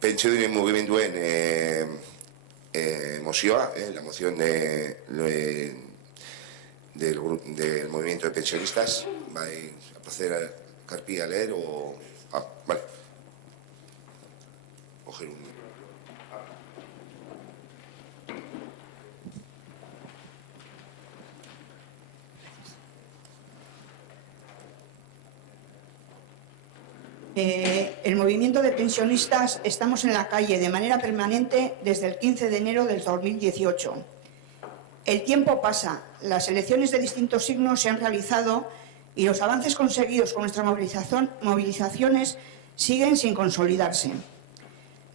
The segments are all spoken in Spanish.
pentsiodunen mugimenduen mozioa, la moción del movimiento de pensionistas. ¿Vai a proceder a Carpi a leer o...? Vale. Coger un... El movimiento de pensionistas estamos en la calle de manera permanente desde el 15 de enero del 2018. El tiempo pasa, las elecciones de distintos signos se han realizado y los avances conseguidos con nuestras movilizaciones siguen sin consolidarse.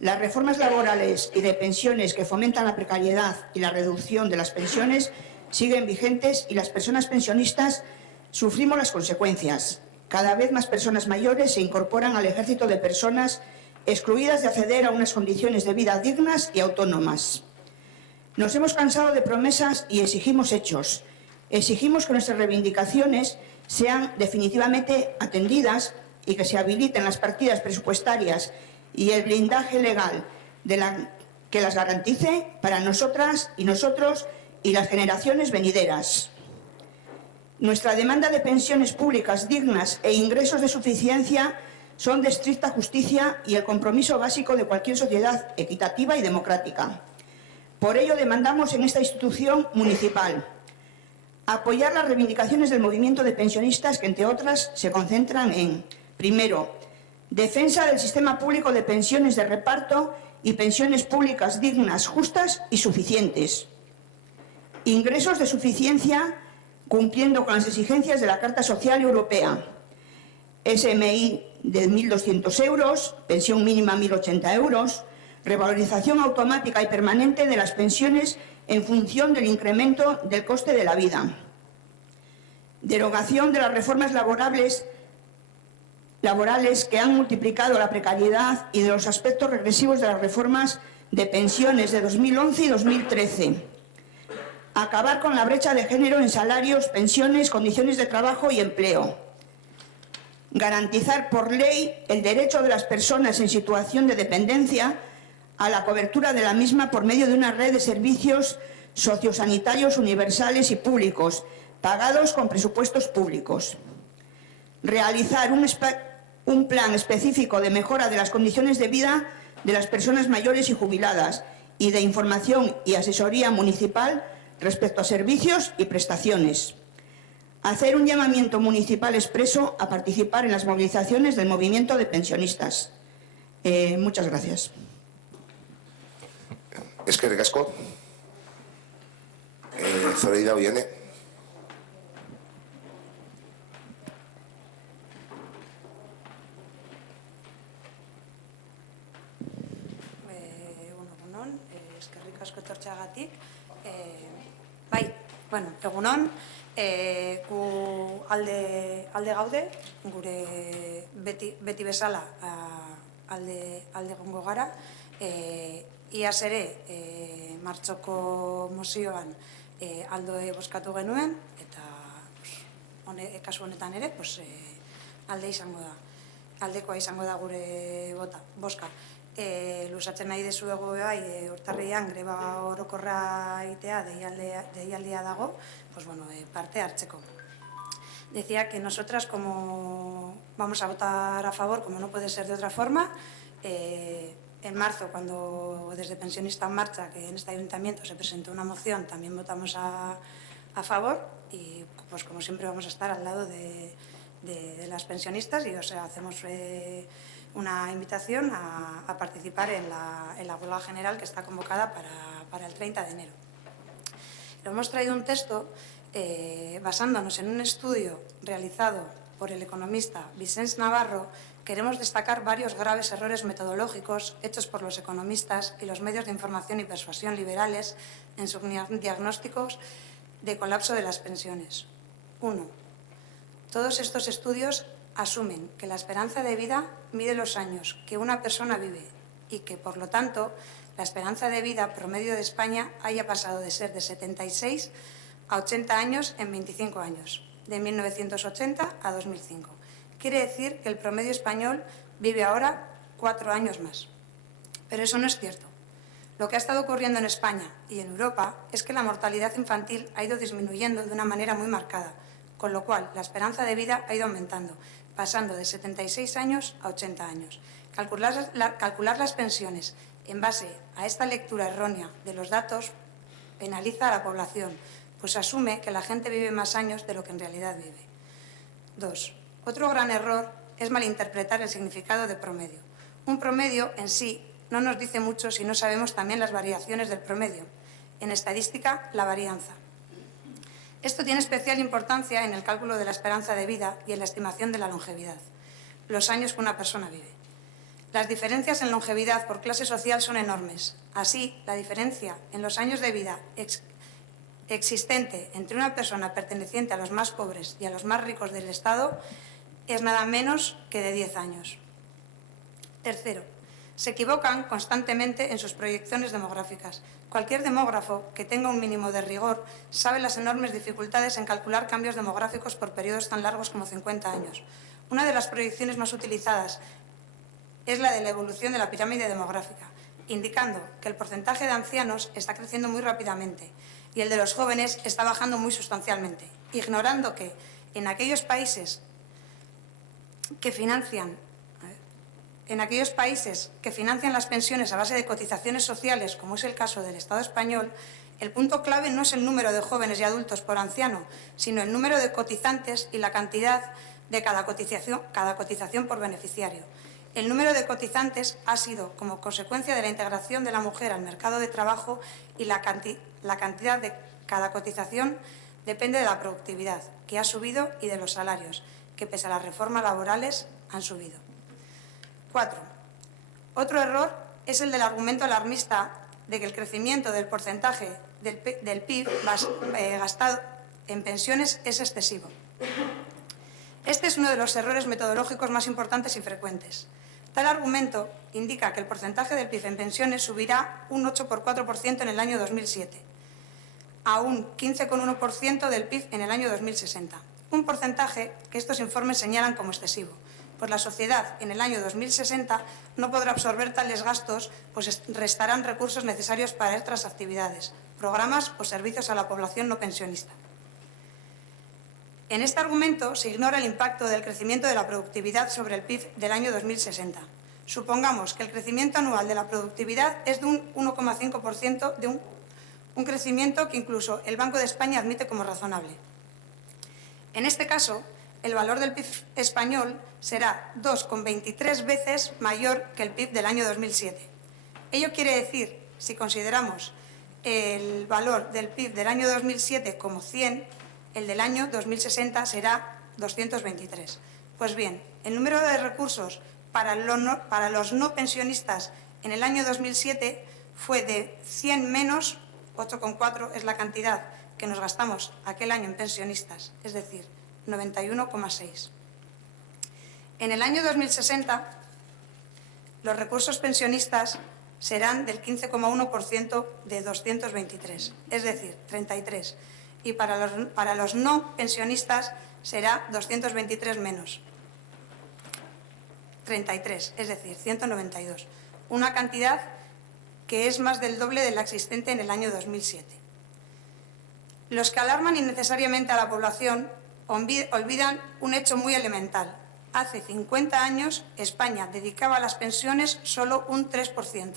Las reformas laborales y de pensiones que fomentan la precariedad y la reducción de las pensiones siguen vigentes y las personas pensionistas sufrimos las consecuencias. Cada vez más personas mayores se incorporan al ejército de personas excluidas de acceder a unas condiciones de vida dignas y autónomas. Nos hemos cansado de promesas y exigimos hechos. Exigimos que nuestras reivindicaciones sean definitivamente atendidas y que se habiliten las partidas presupuestarias y el blindaje legal que las garantice para nosotras y nosotros y las generaciones venideras. Nuestra demanda de pensiones públicas dignas e ingresos de suficiencia son de estricta justicia y el compromiso básico de cualquier sociedad equitativa y democrática. Por ello demandamos en esta institución municipal apoyar las reivindicaciones del movimiento de pensionistas que, entre otras, se concentran en, primero, defensa del sistema público de pensiones de reparto y pensiones públicas dignas, justas y suficientes. Ingresos de suficiencia cumpliendo con las exigencias de la Carta Social Europea. SMI de 1.200 euros, pensión mínima 1.080 euros, revalorización automática y permanente de las pensiones en función del incremento del coste de la vida. Derogación de las reformas laborales que han multiplicado la precariedad y de los aspectos regresivos de las reformas de pensiones de 2011 y 2013. Acabar con la brecha de género en salarios, pensiones, condiciones de trabajo y empleo. Garantizar por ley el derecho de las personas en situación de dependencia a la cobertura de la misma por medio de una red de servicios sociosanitarios universales y públicos, pagados con presupuestos públicos. Realizar un plan específico de mejora de las condiciones de vida de las personas mayores y jubiladas y de información y asesoría municipal respecto a servicios y prestaciones. Hacer un llamamiento municipal expreso a participar en las movilizaciones del movimiento de pensionistas. Muchas gracias. Eskerrik asko. Zoraida Oiane. Eskerrik asko etortzeagatik. Bai, bueno, egunon, gu alde gaude, gure beti bezala alde egongo gara. Iaz ere, martxoko mozioan alde bozkatu genuen, eta kasu honetan ere, aldekoa izango da gure bozka. Luzatzen nahi dezuego urtarrian greba orokorra itea deialdia dago, parte hartzeko. Decía que nosotras, como vamos a votar a favor, como no puede ser de otra forma, en marzo, cuando desde Pensionista en Marcha, que en este ayuntamiento se presentó una moción, también votamos a favor y, pues como siempre, vamos a estar al lado de las pensionistas y, hacemos una invitación a participar en la huelga general que está convocada para el 30 de enero. Lo hemos traído un texto basándonos en un estudio realizado por el economista Vicens Navarro. Queremos destacar varios graves errores metodológicos hechos por los economistas y los medios de información y persuasión liberales en sus diagnósticos de colapso de las pensiones. 1. Todos estos estudios asumen que la esperanza de vida mide los años que una persona vive y que, por lo tanto, la esperanza de vida promedio de España haya pasado de ser de 76 a 80 años en 25 años, de 1980 a 2005. Quiere decir que el promedio español vive ahora 4 años más. Pero eso no es cierto. Lo que ha estado ocurriendo en España y en Europa es que la mortalidad infantil ha ido disminuyendo de una manera muy marcada, con lo cual la esperanza de vida ha ido aumentando, pasando de 76 años a 80 años. Calcular las pensiones en base a esta lectura errónea de los datos penaliza a la población, pues asume que la gente vive más años de lo que en realidad vive. 2. Otro gran error es malinterpretar el significado de promedio. Un promedio en sí no nos dice mucho si no sabemos también las variaciones del promedio. En estadística, la varianza. Esto tiene especial importancia en el cálculo de la esperanza de vida y en la estimación de la longevidad, los años que una persona vive. Las diferencias en longevidad por clase social son enormes. Así, la diferencia en los años de vida existente entre una persona perteneciente a los más pobres y a los más ricos del Estado es nada menos que de 10 años. Tercero, se equivocan constantemente en sus proyecciones demográficas. Cualquier demógrafo que tenga un mínimo de rigor sabe las enormes dificultades en calcular cambios demográficos por periodos tan largos como 50 años. Una de las proyecciones más utilizadas es la de la evolución de la pirámide demográfica, indicando que el porcentaje de ancianos está creciendo muy rápidamente y el de los jóvenes está bajando muy sustancialmente, ignorando que en aquellos países que financian las pensiones a base de cotizaciones sociales, como es el caso del Estado español, el punto clave no es el número de jóvenes y adultos por anciano, sino el número de cotizantes y la cantidad de cada cotización por beneficiario. El número de cotizantes ha sido como consecuencia de la integración de la mujer al mercado de trabajo y la cantidad de cada cotización depende de la productividad, que ha subido, y de los salarios, que pese a las reformas laborales han subido. 4. Otro error es el del argumento alarmista de que el crecimiento del porcentaje del PIB gastado en pensiones es excesivo. Este es uno de los errores metodológicos más importantes y frecuentes. Tal argumento indica que el porcentaje del PIB en pensiones subirá un 8,4% en el año 2007, a un 15,1% del PIB en el año 2060. Un porcentaje que estos informes señalan como excesivo, pues la sociedad en el año 2060 no podrá absorber tales gastos, pues restarán recursos necesarios para otras actividades, programas o servicios a la población no pensionista. En este argumento se ignora el impacto del crecimiento de la productividad sobre el PIB del año 2060. Supongamos que el crecimiento anual de la productividad es de un 1,5%, de un crecimiento que incluso el Banco de España admite como razonable. En este caso, el valor del PIB español será 2,23 veces mayor que el PIB del año 2007. Ello quiere decir, si consideramos el valor del PIB del año 2007 como 100, el del año 2060 será 223. Pues bien, el número de recursos para los no pensionistas en el año 2007 fue de 100 menos 8,4, es la cantidad que nos gastamos aquel año en pensionistas, es decir, 91,6. En el año 2060, los recursos pensionistas serán del 15,1% de 223, es decir, 33. Y para los no pensionistas será 223 menos, 33, es decir, 192. Una cantidad que es más del doble de la existente en el año 2007. Los que alarman innecesariamente a la población olvidan un hecho muy elemental. Hace 50 años España dedicaba a las pensiones solo un 3%.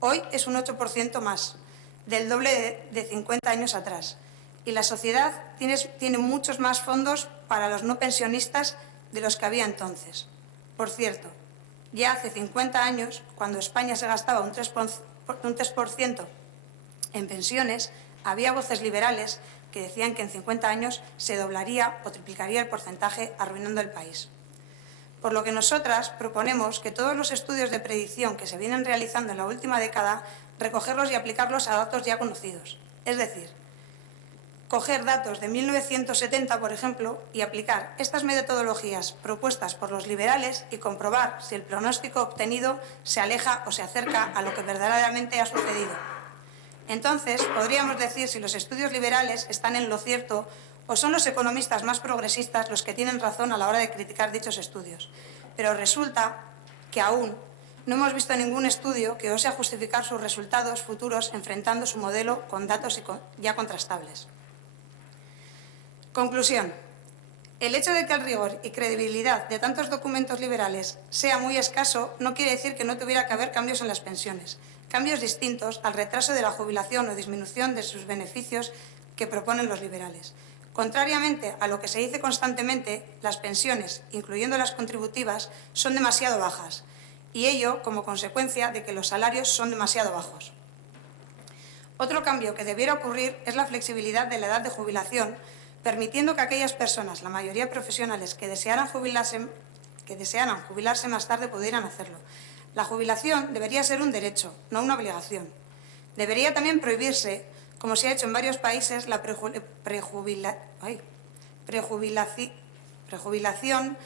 Hoy es un 8% más, del doble de 50 años atrás. Y la sociedad tiene muchos más fondos para los no pensionistas de los que había entonces. Por cierto, ya hace 50 años, cuando España se gastaba un 3% en pensiones, había voces liberales que decían que en 50 años se doblaría o triplicaría el porcentaje, arruinando el país. Por lo que nosotras proponemos que todos los estudios de predicción que se vienen realizando en la última década, recogerlos y aplicarlos a datos ya conocidos. Es decir, coger datos de 1970, por ejemplo, y aplicar estas metodologías propuestas por los liberales y comprobar si el pronóstico obtenido se aleja o se acerca a lo que verdaderamente ha sucedido. Entonces, podríamos decir si los estudios liberales están en lo cierto o son los economistas más progresistas los que tienen razón a la hora de criticar dichos estudios. Pero resulta que aún No hemos visto ningún estudio que ose justificar sus resultados futuros enfrentando su modelo con datos ya contrastables. Conclusión. El hecho de que el rigor y credibilidad de tantos documentos liberales sea muy escaso no quiere decir que no tuviera que haber cambios en las pensiones, cambios distintos al retraso de la jubilación o disminución de sus beneficios que proponen los liberales. Contrariamente a lo que se dice constantemente, las pensiones, incluyendo las contributivas, son demasiado bajas, y ello como consecuencia de que los salarios son demasiado bajos. Otro cambio que debiera ocurrir es la flexibilidad de la edad de jubilación, permitiendo que aquellas personas, la mayoría profesionales, que desearan jubilarse más tarde pudieran hacerlo. La jubilación debería ser un derecho, no una obligación. Debería también prohibirse, como se ha hecho en varios países, la prejubilación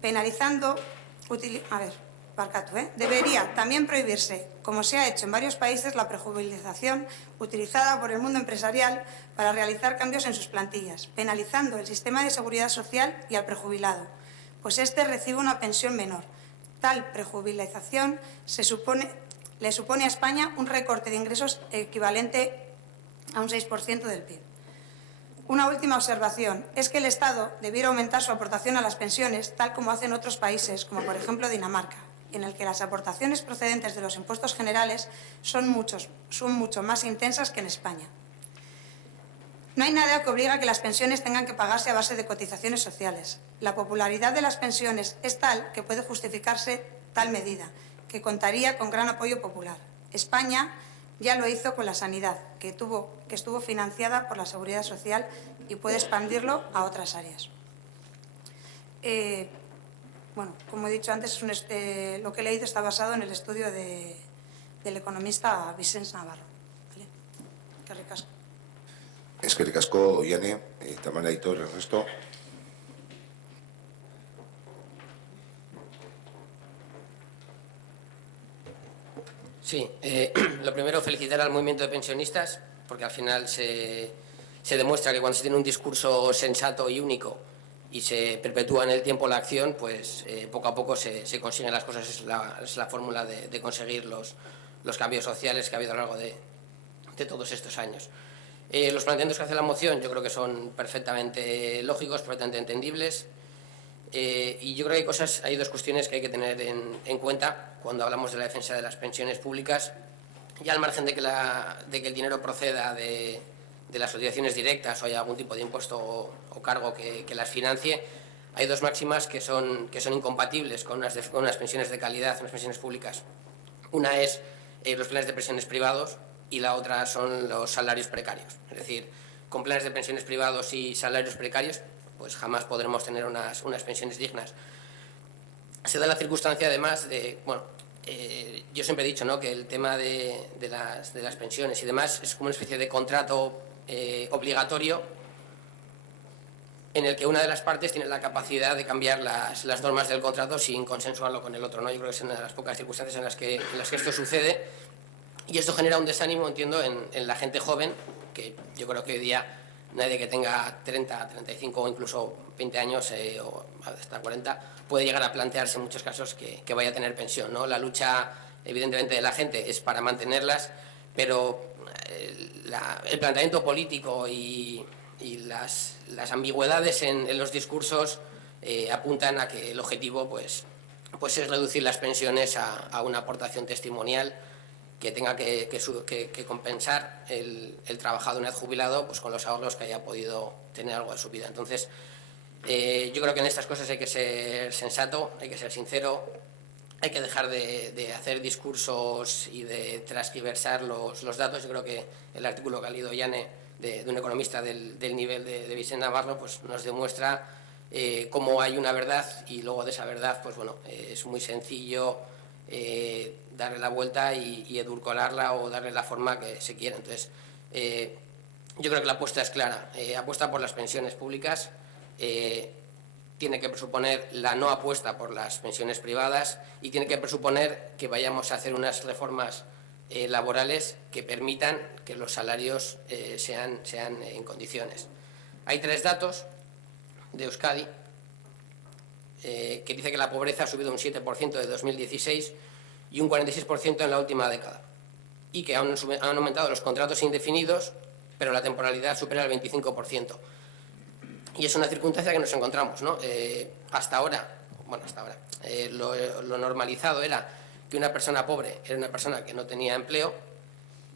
penalizando... Debería también prohibirse, como se ha hecho en varios países, la prejubilación utilizada por el mundo empresarial para realizar cambios en sus plantillas, penalizando el sistema de seguridad social y al prejubilado, pues éste recibe una pensión menor. Tal prejubilación le supone a España un recorte de ingresos equivalente a un 6% del PIB. Una última observación es que el Estado debiera aumentar su aportación a las pensiones, tal como hacen otros países, como por ejemplo Dinamarca, en el que las aportaciones procedentes de los impuestos generales son mucho más intensas que en España. No hay nada que obligue a que las pensiones tengan que pagarse a base de cotizaciones sociales. La popularidad de las pensiones es tal que puede justificarse tal medida, que contaría con gran apoyo popular. España ya lo hizo con la sanidad, que estuvo financiada por la Seguridad Social y puede expandirlo a otras áreas. Bueno, como he dicho antes, lo que he leído está basado en el estudio del economista Vicens Navarro. ¿Vale? Eskerrik asko. Eskerrik asko, Oiane, Tamara, Aitor, Ernesto. Sí, lo primero, felicitar al movimiento de pensionistas, porque al final se demuestra que cuando se tiene un discurso sensato y único y se perpetúa en el tiempo la acción, pues poco a poco se consiguen las cosas. Es la fórmula de conseguir los cambios sociales que ha habido a lo largo de todos estos años. Los planteamientos que hace la moción yo creo que son perfectamente lógicos, perfectamente entendibles. Y yo creo que hay dos cuestiones que hay que tener en cuenta cuando hablamos de la defensa de las pensiones públicas. Ya al margen de que el dinero proceda de las asociaciones directas o haya algún tipo de impuesto o cargo que las financie, hay dos máximas que son incompatibles con unas pensiones de calidad, unas pensiones públicas. Una es los planes de pensiones privados y la otra son los salarios precarios. Es decir, con planes de pensiones privados y salarios precarios pues jamás podremos tener unas pensiones dignas. Se da la circunstancia, además, yo siempre he dicho, ¿no?, que el tema de las pensiones y demás es como una especie de contrato obligatorio en el que una de las partes tiene la capacidad de cambiar las normas del contrato sin consensuarlo con el otro, ¿no? Yo creo que es una de las pocas circunstancias en las que esto sucede, y esto genera un desánimo, entiendo, en la gente joven, que yo creo que hoy día nadie que tenga 30, 35 o incluso 20 años o hasta 40 puede llegar a plantearse en muchos casos que vaya a tener pensión, ¿no? La lucha, evidentemente, de la gente es para mantenerlas, pero el planteamiento político y las ambigüedades en los discursos apuntan a que el objetivo pues es reducir las pensiones a una aportación testimonial que tenga que compensar el trabajador una vez jubilado pues con los ahorros que haya podido tener algo de su vida. Entonces, yo creo que en estas cosas hay que ser sensato, hay que ser sincero, hay que dejar de hacer discursos y de transgiversar los datos. Yo creo que el artículo que ha leído Yane de un economista del nivel de Vicens Navarro pues nos demuestra cómo hay una verdad y luego de esa verdad pues bueno, es muy sencillo darle la vuelta y edulcorarla o darle la forma que se quiera. Entonces, yo creo que la apuesta es clara. Apuesta por las pensiones públicas, tiene que presuponer la no apuesta por las pensiones privadas y tiene que presuponer que vayamos a hacer unas reformas laborales que permitan que los salarios sean en condiciones. Hay tres datos de Euskadi. que dice que la pobreza ha subido un 7% de 2016 y un 46% en la última década, y que han aumentado los contratos indefinidos, pero la temporalidad supera el 25%. Y es una circunstancia que nos encontramos, ¿no? Hasta ahora, lo normalizado era que una persona pobre era una persona que no tenía empleo,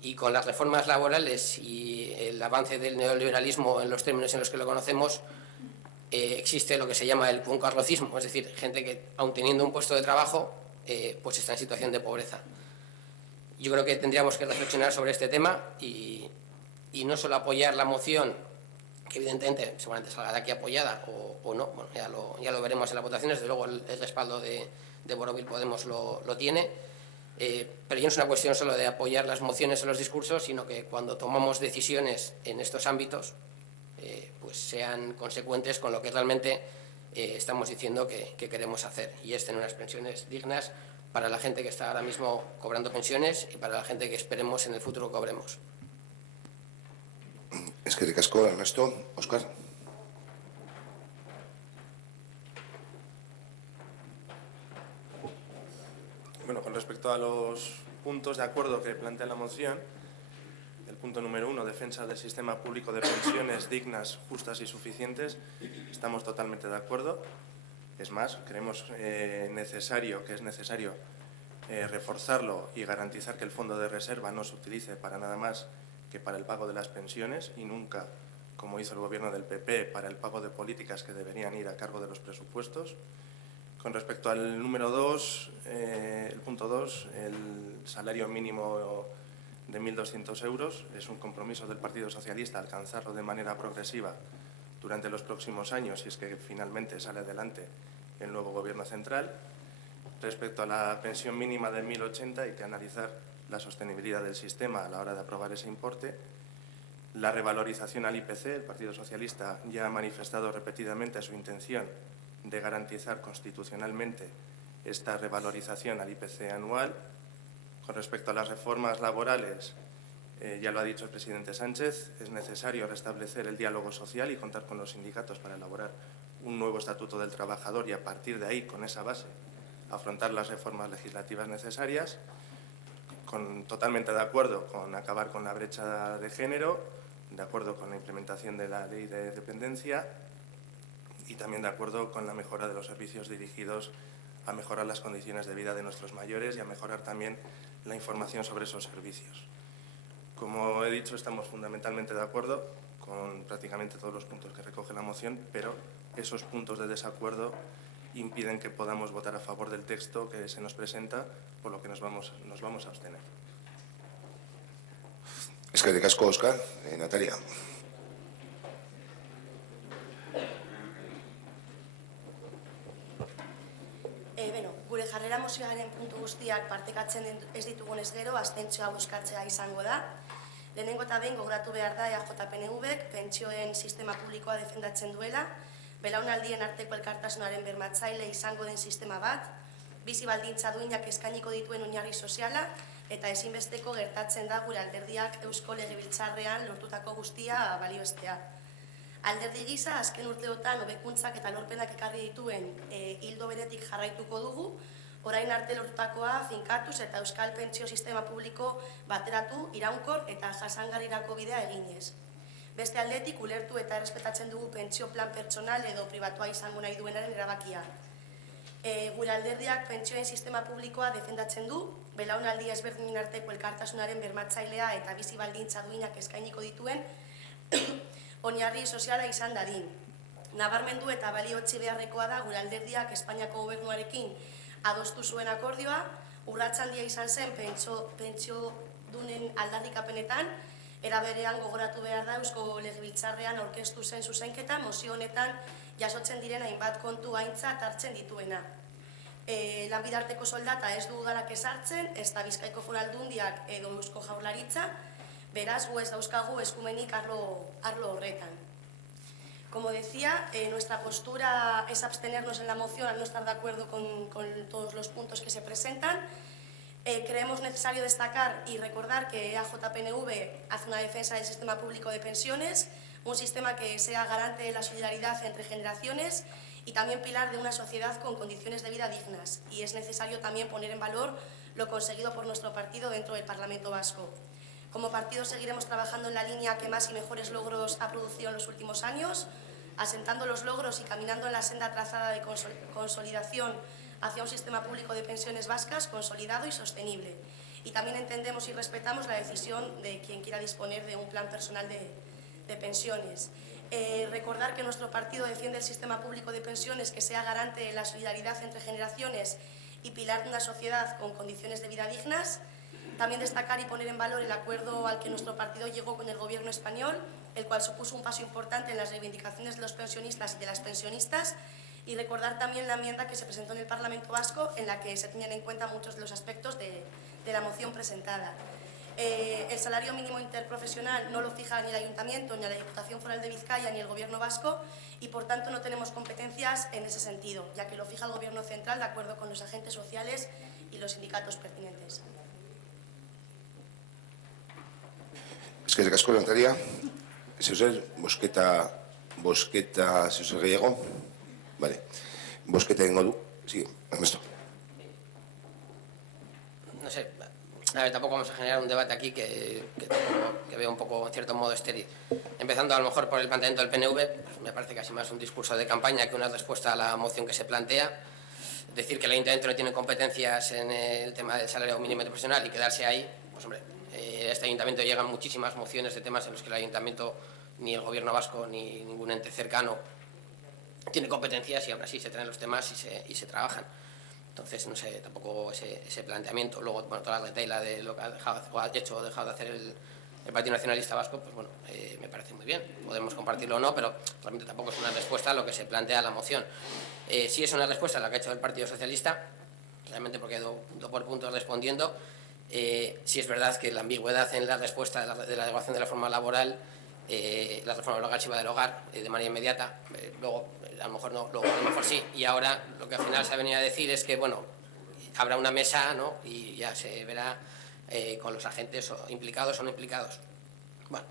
y con las reformas laborales y el avance del neoliberalismo en los términos en los que lo conocemos, existe lo que se llama el puncarlocismo, es decir, gente que, aun teniendo un puesto de trabajo, pues está en situación de pobreza. Yo creo que tendríamos que reflexionar sobre este tema y no solo apoyar la moción, que evidentemente seguramente salga de aquí apoyada o no, bueno, ya lo veremos en las votaciones. Desde luego el respaldo de Borobil Podemos lo tiene, pero ya no es una cuestión solo de apoyar las mociones o los discursos, sino que cuando tomamos decisiones en estos ámbitos, pues sean consecuentes con lo que realmente estamos diciendo que queremos hacer, y es tener unas pensiones dignas para la gente que está ahora mismo cobrando pensiones y para la gente que esperemos en el futuro cobremos. Eskerrik asko, Ernesto. Óscar. Bueno, con respecto a los puntos de acuerdo que plantea la moción, el punto número 1, defensa del sistema público de pensiones dignas, justas y suficientes, estamos totalmente de acuerdo. Es más, creemos que es necesario reforzarlo y garantizar que el fondo de reserva no se utilice para nada más que para el pago de las pensiones y nunca, como hizo el gobierno del PP, para el pago de políticas que deberían ir a cargo de los presupuestos. Con respecto al número 2, el punto 2, el salario mínimo de 1.200 euros, es un compromiso del Partido Socialista alcanzarlo de manera progresiva durante los próximos años, si es que finalmente sale adelante el nuevo Gobierno central. Respecto a la pensión mínima de 1.080, hay que analizar la sostenibilidad del sistema a la hora de aprobar ese importe. La revalorización al IPC, el Partido Socialista ya ha manifestado repetidamente su intención de garantizar constitucionalmente esta revalorización al IPC anual. Con respecto a las reformas laborales, ya lo ha dicho el presidente Sánchez, es necesario restablecer el diálogo social y contar con los sindicatos para elaborar un nuevo estatuto del trabajador y a partir de ahí, con esa base, afrontar las reformas legislativas necesarias. Totalmente de acuerdo con acabar con la brecha de género, de acuerdo con la implementación de la ley de dependencia y también de acuerdo con la mejora de los servicios dirigidos a mejorar las condiciones de vida de nuestros mayores y a mejorar también la información sobre esos servicios. Como he dicho, estamos fundamentalmente de acuerdo con prácticamente todos los puntos que recoge la moción, pero esos puntos de desacuerdo impiden que podamos votar a favor del texto que se nos presenta, por lo que nos vamos a abstener. Eskerrik asko, Óscar. Natalia. Gure jarrera mozioaren puntu guztiak partekatzen ez ditugunez gero, abstentzioa bozkatzea izango da. Lehenengo eta behin gogoratu behar da EAJ-PNV-k pentsioen sistema publikoa defendatzen duela, belaunaldien arteko elkartasunaren bermatzaile izango den sistema bat, bizi baldintza duinak eskainiko dituen oinarri soziala eta ezinbesteko gertatzen da gure alderdiak Eusko Legebiltzarrean lortutako guztia balioestea. Alderdi gisa, azken urteotan hobekuntzak eta lorpenak ekarri dituen ildo beretik jarraituko dugu, orain arte lortutakoa finkatuz eta euskal pentsio sistema publiko bateratu, iraunkor eta jasangarrirako bidea eginez. Beste aldetik, ulertu eta errespetatzen dugu pentsio plan pertsonal edo pribatua izango nahi duenaren erabakia. Gure alderdiak pentsioen sistema publikoa defendatzen du, belaunaldi ezberdinen arteko elkartasunaren bermatzailea eta bizi baldintza duinak eskainiko dituen oinarri soziala izan dadin. Nabarmendu eta baliotzi beharrekoa da gure alderdiak Espainiako gobernuarekin adostu zuen akordioa, urrats handia izan zen pentsio dunen aldarrikapenetan, era berean gogoratu behar da Eusko Legebiltzarrean aurkeztu zen zuzenketa, mozio honetan jasotzen diren hainbat kontu aintzat hartzen dituena. Lanbidarteko soldata ez du udalak ezartzen, ez da Bizkaiko Foru Aldundiak edo Eusko Jaurlaritza, beraz gu ez dauzkagu eskumenik arlo horretan. Como decía, nuestra postura es abstenernos en la moción al no estar de acuerdo con todos los puntos que se presentan. Creemos necesario destacar y recordar que EAJ-PNV hace una defensa del sistema público de pensiones, un sistema que sea garante de la solidaridad entre generaciones y también pilar de una sociedad con condiciones de vida dignas. Y es necesario también poner en valor lo conseguido por nuestro partido dentro del Parlamento Vasco. Como partido seguiremos trabajando en la línea que más y mejores logros ha producido en los últimos años, asentando los logros y caminando en la senda trazada de consolidación hacia un sistema público de pensiones vascas consolidado y sostenible. Y también entendemos y respetamos la decisión de quien quiera disponer de un plan personal de pensiones. Recordar que nuestro partido defiende el sistema público de pensiones que sea garante de la solidaridad entre generaciones y pilar de una sociedad con condiciones de vida dignas. También destacar y poner en valor el acuerdo al que nuestro partido llegó con el Gobierno español, el cual supuso un paso importante en las reivindicaciones de los pensionistas y de las pensionistas, y recordar también la enmienda que se presentó en el Parlamento Vasco, en la que se tenían en cuenta muchos de los aspectos de la moción presentada. El salario mínimo interprofesional no lo fija ni el Ayuntamiento, ni la Diputación Foral de Vizcaya, ni el Gobierno vasco, y por tanto no tenemos competencias en ese sentido, ya que lo fija el Gobierno central de acuerdo con los agentes sociales y los sindicatos pertinentes. Eskerrik asko, lehendakaria. Zeuser, bozketa zeuser gehiago? Vale. Bozketa egingo du. Sí, Ernesto. No sé, a ver, tampoco vamos a generar un debate aquí que veo un poco, en cierto modo, estéril. Empezando a lo mejor por el planteamiento del PNV, pues me parece casi más un discurso de campaña que una respuesta a la moción que se plantea. Decir que el Ayuntamiento no tiene competencias en el tema del salario mínimo interprofesional y quedarse ahí, pues hombre, a este Ayuntamiento llegan muchísimas mociones de temas en los que el Ayuntamiento, ni el Gobierno vasco, ni ningún ente cercano tiene competencias, y aún así se traen los temas y se trabajan. Entonces, no sé, tampoco ese planteamiento. Luego, bueno, toda la retahíla de lo que ha hecho o dejado de hacer el Partido Nacionalista Vasco, pues bueno, me parece muy bien. Podemos compartirlo o no, pero realmente tampoco es una respuesta a lo que se plantea la moción. Sí es una respuesta a la que ha hecho el Partido Socialista, realmente porque he ido punto por punto respondiendo. Sí es verdad que la ambigüedad en la respuesta de la derogación de la reforma laboral, la reforma progresiva del hogar, de manera inmediata, luego a lo mejor no, luego a lo mejor sí, y ahora lo que al final se ha venido a decir es que, bueno, habrá una mesa, ¿no?, y ya se verá con los agentes implicados o no implicados. Bueno,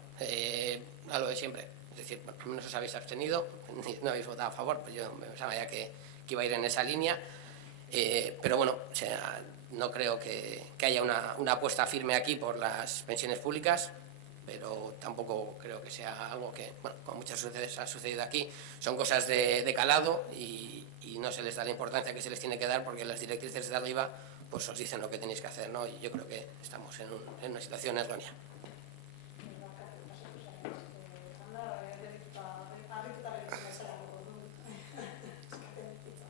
a lo de siempre, es decir, bueno, no os habéis abstenido, no habéis votado a favor, pues yo me pensaba ya que iba a ir en esa línea, pero bueno, o sea, no creo que haya una apuesta firme aquí por las pensiones públicas, pero tampoco creo que sea algo que, bueno, como muchas veces ha sucedido aquí, son cosas de calado y no se les da la importancia que se les tiene que dar, porque las directrices de arriba pues os dicen lo que tenéis que hacer, ¿no? Y yo creo que estamos en una situación errónea.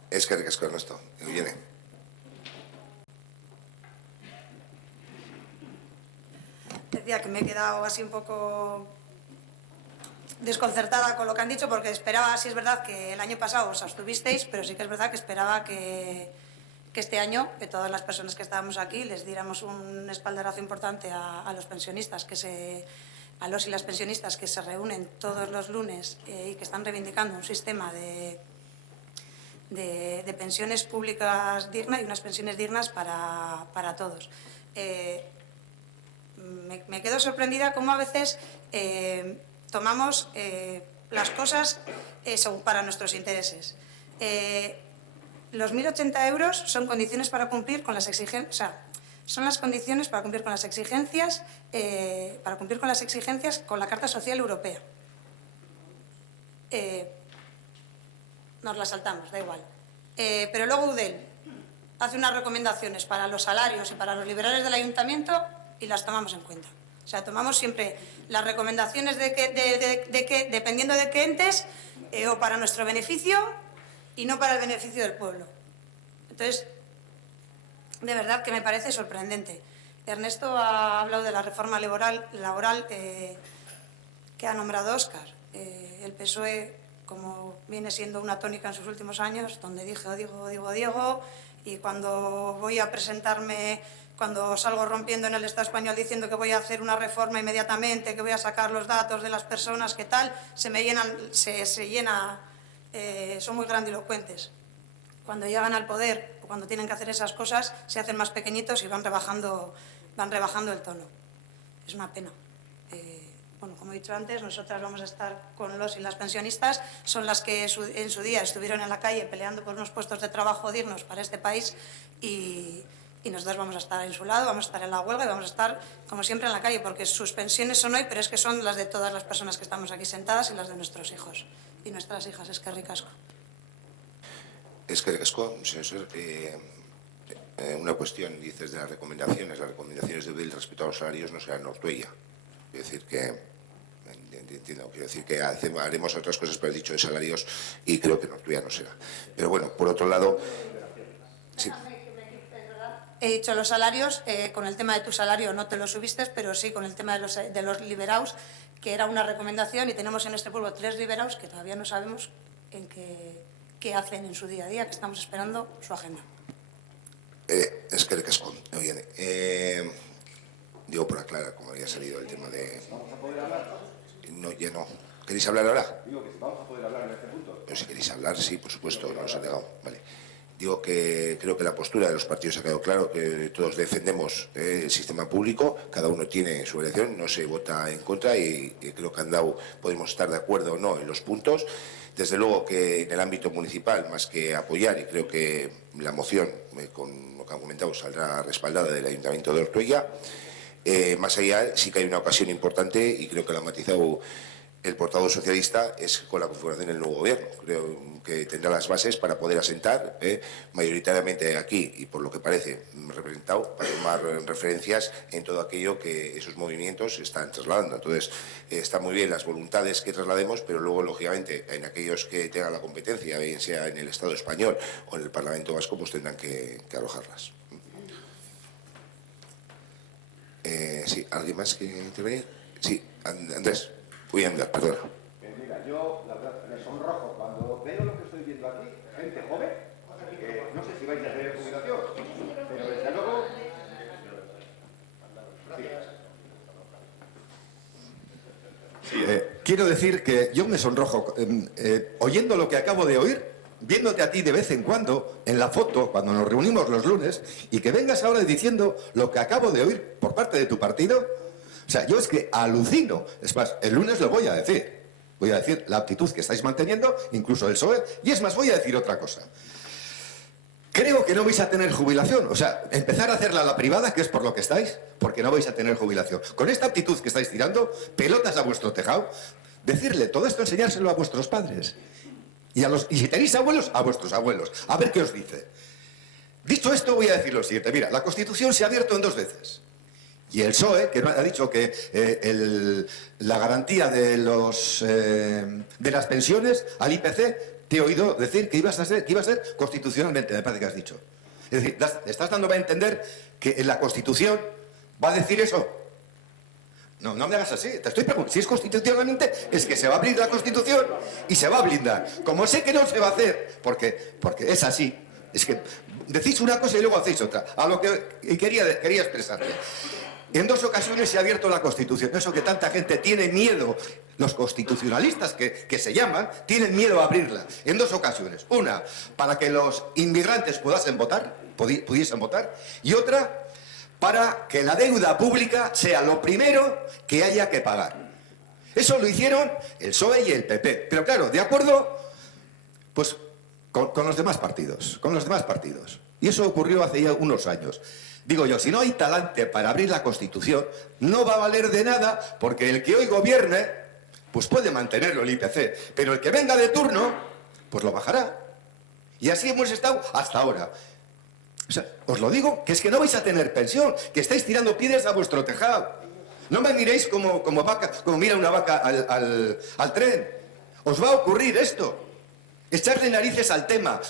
Eskerrik asko, Ernesto. Viene. Decía que me he quedado así un poco desconcertada con lo que han dicho, porque esperaba, sí es verdad que el año pasado os abstuvisteis, pero sí que es verdad que esperaba que este año, que todas las personas que estábamos aquí les diéramos un espaldarazo importante a los pensionistas, a los y las pensionistas que se reúnen todos los lunes y que están reivindicando un sistema de pensiones públicas dignas y unas pensiones dignas para todos. Me quedo sorprendida cómo a veces tomamos las cosas para nuestros intereses. Los 1.080 euros son condiciones para cumplir con las exigencias, o sea, son las condiciones para cumplir con las exigencias, con la Carta Social Europea. Nos la saltamos, da igual. Pero luego UDEL hace unas recomendaciones para los salarios y para los liberales del ayuntamiento y las tomamos en cuenta. O sea, tomamos siempre las recomendaciones dependiendo de qué entes, o para nuestro beneficio y no para el beneficio del pueblo. Entonces, de verdad que me parece sorprendente. Ernesto ha hablado de la reforma laboral que ha nombrado Óscar. El PSOE, como viene siendo una tónica en sus últimos años, donde digo, y cuando voy a presentarme, cuando salgo rompiendo en el Estado español diciendo que voy a hacer una reforma inmediatamente, que voy a sacar los datos de las personas, que tal, son muy grandilocuentes. Cuando llegan al poder o cuando tienen que hacer esas cosas, se hacen más pequeñitos y van rebajando el tono. Es una pena. Bueno, como he dicho antes, nosotras vamos a estar con los y las pensionistas, son las que en su día estuvieron en la calle peleando por unos puestos de trabajo dignos para este país y nosotros vamos a estar en su lado, vamos a estar en la huelga y vamos a estar, como siempre, en la calle, porque sus pensiones son hoy, pero es que son las de todas las personas que estamos aquí sentadas y las de nuestros hijos y nuestras hijas. Es que ricasco. Es que ricasco, señor. Una cuestión, dices, de las recomendaciones. Las recomendaciones de Eudel respecto a los salarios no serán Ortuella. Quiero decir que... Entiendo, quiero decir que haremos otras cosas, pero he dicho de salarios y creo que Ortuella no será. Pero bueno, por otro lado... Sí. He dicho los salarios, con el tema de tu salario no te lo subiste, pero sí con el tema de los liberados, que era una recomendación, y tenemos en este pueblo 3 liberados que todavía no sabemos en qué hacen en su día a día, que estamos esperando su agenda. Es que ricasco. Bien, digo por aclarar, como había salido el tema de... ¿Vamos a poder hablar? No, ya no. ¿Queréis hablar ahora? Digo que vamos a poder hablar en este punto. Pero si queréis hablar, sí, por supuesto, no os ha negado. Vale. Digo que creo que la postura de los partidos ha quedado claro, que todos defendemos el sistema público, cada uno tiene su elección, no se vota en contra y creo que podemos estar de acuerdo o no en los puntos. Desde luego que en el ámbito municipal, más que apoyar, y creo que la moción, con lo que han comentado, saldrá respaldada del Ayuntamiento de Ortuella. Más allá, sí que hay una ocasión importante, y creo que lo ha matizado el portavoz socialista, es con la configuración del nuevo gobierno. Creo que tendrá las bases para poder asentar, mayoritariamente aquí, y por lo que parece representado, para tomar referencias en todo aquello que esos movimientos están trasladando. Entonces, están muy bien las voluntades que traslademos, pero luego, lógicamente, en aquellos que tengan la competencia, bien sea en el Estado español o en el Parlamento vasco, pues tendrán que arrojarlas. Sí, ¿alguien más que intervenir? Sí, Andrés. Uy, Andrés, perdona. Mira, yo, la verdad, me sonrojo cuando veo lo que estoy viendo aquí, gente joven, que no sé si vais a tener jubilación, pero desde luego... Sí, quiero decir que yo me sonrojo oyendo lo que acabo de oír, viéndote a ti de vez en cuando en la foto, cuando nos reunimos los lunes, y que vengas ahora diciendo lo que acabo de oír por parte de tu partido. O sea, yo es que alucino. Es más, el lunes lo voy a decir. Voy a decir la actitud que estáis manteniendo, incluso el PSOE, y es más, voy a decir otra cosa. Creo que no vais a tener jubilación. O sea, empezar a hacerla a la privada, que es por lo que estáis, porque no vais a tener jubilación. Con esta actitud que estáis tirando, pelotas a vuestro tejado, decirle todo esto, enseñárselo a vuestros padres. Y si tenéis abuelos, a vuestros abuelos. A ver qué os dice. Dicho esto, voy a decir lo siguiente. Mira, la Constitución se ha abierto en 2 veces. Y el PSOE, que ha dicho que la garantía de las pensiones al IPC, te he oído decir que iba a ser constitucionalmente, me parece que has dicho. Es decir, estás dándome a entender que en la Constitución va a decir eso. No me hagas así, te estoy preguntando. Si es constitucionalmente, es que se va a abrir la Constitución y se va a blindar. Como sé que no se va a hacer, porque es así, es que decís una cosa y luego hacéis otra. A lo que quería expresarte. En 2 ocasiones se ha abierto la Constitución. Eso que tanta gente tiene miedo, los constitucionalistas que se llaman, tienen miedo a abrirla. En 2 ocasiones. Una, para que los inmigrantes pudiesen votar, y otra, para que la deuda pública sea lo primero que haya que pagar. Eso lo hicieron el PSOE y el PP. Pero claro, de acuerdo, pues con los demás partidos. Y eso ocurrió hace ya unos años. Digo yo, si no hay talante para abrir la Constitución, no va a valer de nada, porque el que hoy gobierne, pues puede mantenerlo el IPC, pero el que venga de turno, pues lo bajará. Y así hemos estado hasta ahora. O sea, os lo digo, que es que no vais a tener pensión, que estáis tirando piedras a vuestro tejado. No me miréis como mira una vaca al tren. Os va a ocurrir esto. Echarle narices al tema.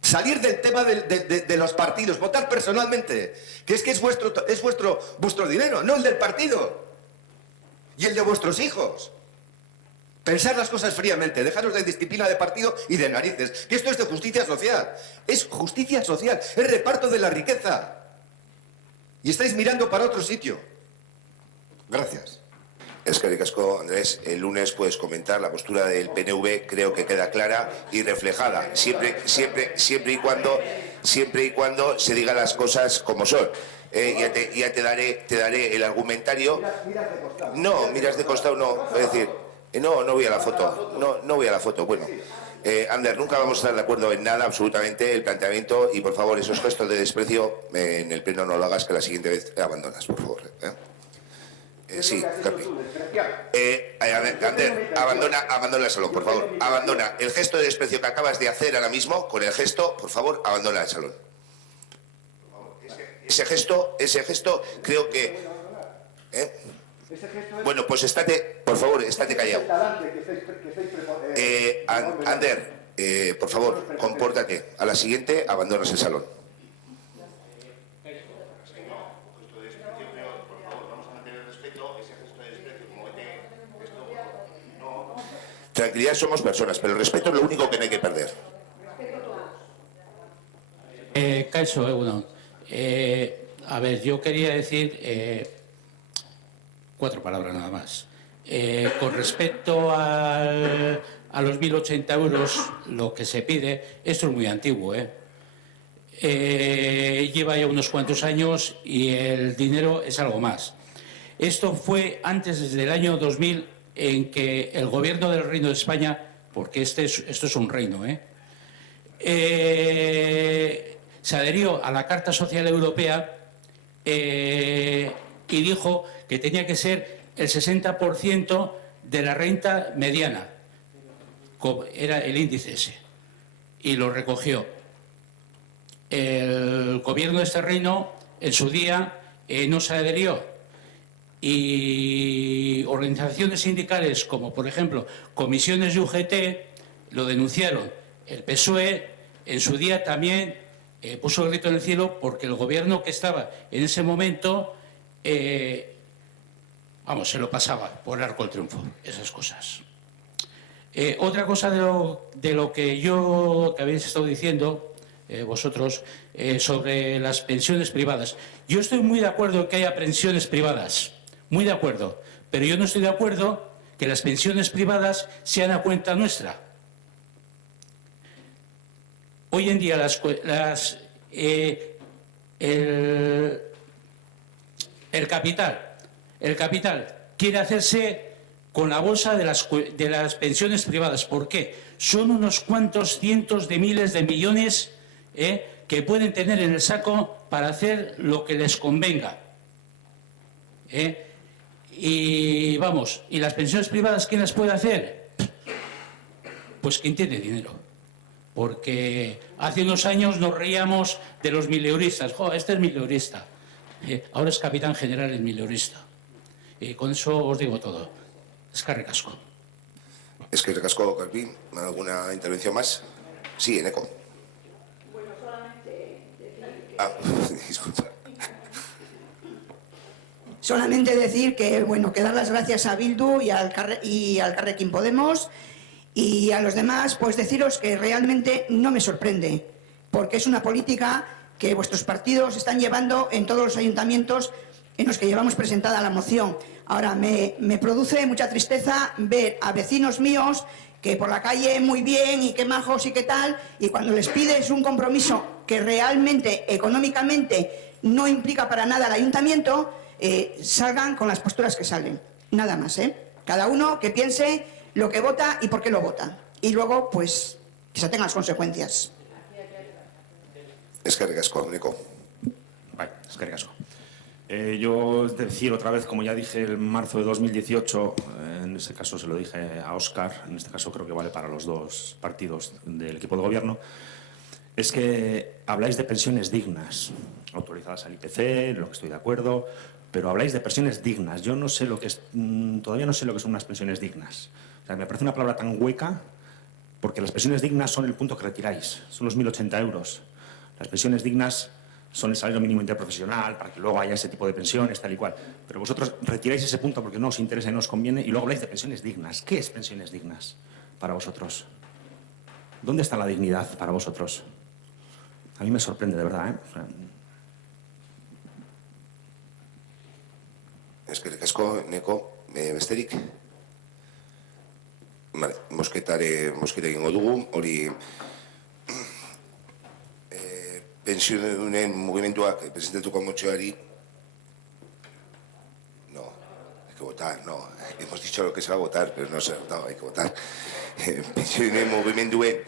Salir del tema de los partidos, votar personalmente, que es vuestro dinero, no el del partido y el de vuestros hijos. Pensar las cosas fríamente, dejaros de disciplina de partido y de narices, que esto es de justicia social, es justicia social, es reparto de la riqueza. Y estáis mirando para otro sitio. Gracias. Es que ricasco, Andrés, el lunes puedes comentar la postura del PNV, creo que queda clara y reflejada, siempre y cuando se digan las cosas como son. Ya te daré el argumentario. No, miras de costado, no. Es decir, no voy a la foto. No voy a la foto. Bueno, Ander, nunca vamos a estar de acuerdo en nada, absolutamente, el planteamiento. Y por favor, esos gestos de desprecio en el pleno no lo hagas, que la siguiente vez abandonas, por favor. Sí, Carpi. Ander, abandona el salón, por favor. Abandona el gesto de desprecio que acabas de hacer ahora mismo. Con el gesto, por favor, abandona el salón. Ese gesto, creo que... Bueno, pues por favor, estate callado. Ander, por favor, compórtate. A la siguiente, abandonas el salón. Tranquilidad, somos personas, pero el respeto es lo único que no hay que perder. Kaixo, egunon. A ver, yo quería decir 4 palabras nada más. Con respecto a los 1.080 euros, lo que se pide, esto es muy antiguo, lleva ya unos cuantos años y el dinero es algo más. Esto fue antes, desde el año 2000, en que el gobierno del Reino de España, porque esto es un reino, se adherió a la Carta Social Europea y dijo que tenía que ser el 60% de la renta mediana, era el índice ese, y lo recogió. El gobierno de este reino en su día no se adherió, y organizaciones sindicales como por ejemplo comisiones de UGT lo denunciaron. El PSOE en su día también puso el grito en el cielo porque el gobierno que estaba en ese momento se lo pasaba por arco el triunfo, esas cosas. Otra cosa de lo que habéis estado diciendo vosotros sobre las pensiones privadas. Yo estoy muy de acuerdo en que haya pensiones privadas, muy de acuerdo, pero yo no estoy de acuerdo que las pensiones privadas sean a cuenta nuestra. Hoy en día el capital quiere hacerse con la bolsa de las pensiones privadas. ¿Por qué? Son unos cuantos cientos de miles de millones que pueden tener en el saco para hacer lo que les convenga. Y las pensiones privadas, ¿quién las puede hacer? Pues quien tiene dinero. Porque hace unos años nos reíamos de los mileuristas. Este es mileurista. Ahora es capitán general el mileurista. Y con eso os digo todo. Eskerrik asko. Eskerrik asko, Carpi. ¿Alguna intervención más? Sí, Eneco. Bueno, solamente decir Disculpa. Solamente decir que dar las gracias a Bildu y al Carrequín Podemos, y a los demás, pues deciros que realmente no me sorprende, porque es una política que vuestros partidos están llevando en todos los ayuntamientos en los que llevamos presentada la moción. Ahora, me produce mucha tristeza ver a vecinos míos que por la calle muy bien y qué majos y qué tal, y cuando les pides un compromiso que realmente económicamente no implica para nada al ayuntamiento, salgan con las posturas que salen. Nada más, Cada uno que piense lo que vota y por qué lo vota. Y luego, pues, que se tengan las consecuencias. Eskerrik asko, Eneco. Vale, eskerrik asko. Yo decir otra vez, como ya dije en marzo de 2018, en ese caso se lo dije a Óscar, en este caso creo que vale para los dos partidos del equipo de gobierno, es que habláis de pensiones dignas, autorizadas al IPC, en lo que estoy de acuerdo, pero habláis de pensiones dignas. Yo no sé lo que es, todavía no sé lo que son unas pensiones dignas. O sea, me parece una palabra tan hueca, porque las pensiones dignas son el punto que retiráis, son los 1.080 euros. Las pensiones dignas son el salario mínimo interprofesional, para que luego haya ese tipo de pensiones, tal y cual. Pero vosotros retiráis ese punto porque no os interesa y no os conviene, y luego habláis de pensiones dignas. ¿Qué es pensiones dignas para vosotros? ¿Dónde está la dignidad para vosotros? A mí me sorprende, de verdad, O sea, Eskerrik asko, Eneco. Besterik? Vale, mosketa egingo dugu, hori Pentsiodunen mugimenduak presentatuko motxoari. No, hay que votar, no. Hemos dicho lo que se va a votar, pero no se ha votado, hay que votar. Pentsiodunen mugimenduen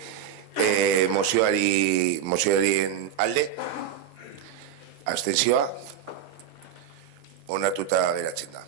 mozioaren alde, abstentzioa, onartuta geratzen da.